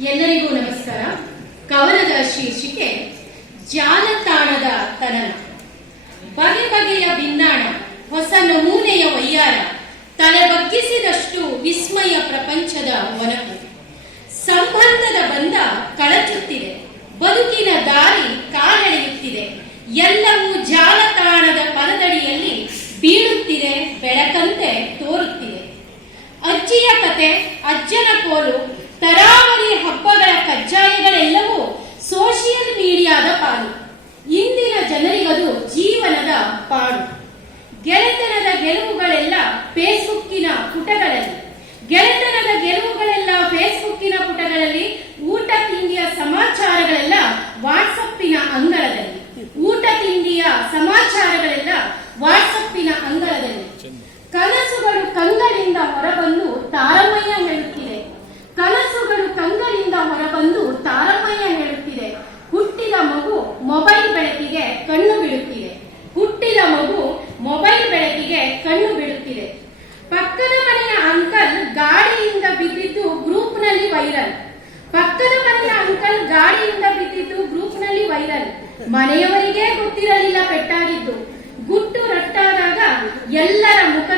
ಎಲ್ಲರಿಗೂ ನಮಸ್ಕಾರ. ಕವನದ ಶೀರ್ಷಿಕೆ ಜಾಲತಾಣದ ತನನ. ಬಗೆ ಬಗೆಯ ಭಿನ್ನಾಣ, ಹೊಸ ನಮೂನೆಯ ವಯ್ಯಾರ, ತಲೆ ಬಗ್ಗಿಸಿದಷ್ಟು ವಿಸ್ಮಯ ಪ್ರಪಂಚದ ಒನಕು. ಸಂಬಂಧದ ಬಂಧ ಕಳಚುತ್ತಿದೆ, ಬದುಕಿನ ದಾರಿ ಕಾಲೆಳೆಯುತ್ತಿದೆ. ಎಲ್ಲವೂ ಜಾಲತಾಣದ ಪರದಡಿಯಲ್ಲಿ ಬೀಳುತ್ತಿದೆ, ಬೆಳಕಂತೆ ತೋರುತ್ತಿದೆ. ಅಜ್ಜಿಯ ಕತೆ, ಅಜ್ಜನ ಕೋಲು, ತರಾವರಿ ಹಬ್ಬಗಳ ಕಜ್ಜಾಯಗಳೆಲ್ಲವೂ ಸೋಷಿಯಲ್ ಮೀಡಿಯಾದ ಪಾಲು. ಇಂದಿನ ಜನರಿಗದು ಜೀವನದ ಪಾಡು. ಗೆಳೆತನದ ಗೆಲುವುಗಳೆಲ್ಲ ಫೇಸ್ಬುಕ್ಕಿನ ಪುಟಗಳಲ್ಲಿ, ಊಟ ತಿಂಡಿಯ ಸಮಾಚಾರಗಳೆಲ್ಲ ವಾಟ್ಸಪ್ಪಿನ ಅಂಗಳದಲ್ಲಿ. ಕನಸುಗಳು ಕಂಗಳಿಂದ ಹೊರಬಂದು ತಾರಮಯ್ಯ ಹೇಳುತ್ತಿದೆ. ಹುಟ್ಟಿದ ಮಗು ಮೊಬೈಲ್ ಬೆಳಕಿಗೆ ಕಣ್ಣು ಬಿಡುತ್ತಿದೆ. ಪಕ್ಕದ ಮನೆಯ ಅಂಕಲ್ ಗಾಡಿಯಿಂದ ಬಿದ್ದಿದ್ದು ಗ್ರೂಪ್ನಲ್ಲಿ ವೈರಲ್. ಮನೆಯವರಿಗೆ ಗೊತ್ತಿರಲಿಲ್ಲ ಪೆಟ್ಟಾಗಿದ್ದು. ಗುಟ್ಟು ರಟ್ಟಾದಾಗ ಎಲ್ಲರ ಮುಖ